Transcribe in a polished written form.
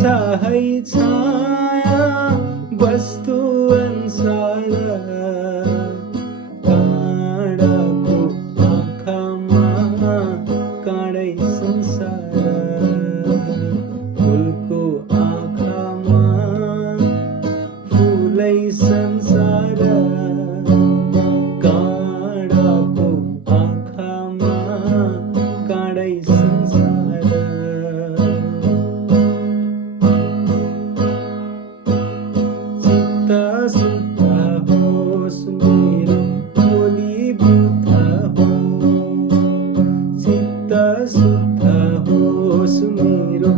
छाहै छाया वस्तु अनुसार काँडाको आँखामा काँडै संसार फुलको आँखामा फुलै संसार काँडाको आँखामा काँडै संसार चित्त शुद्ध होस् मेरो भोलि बुद्ध हो चित्त शुद्ध होस् मेरो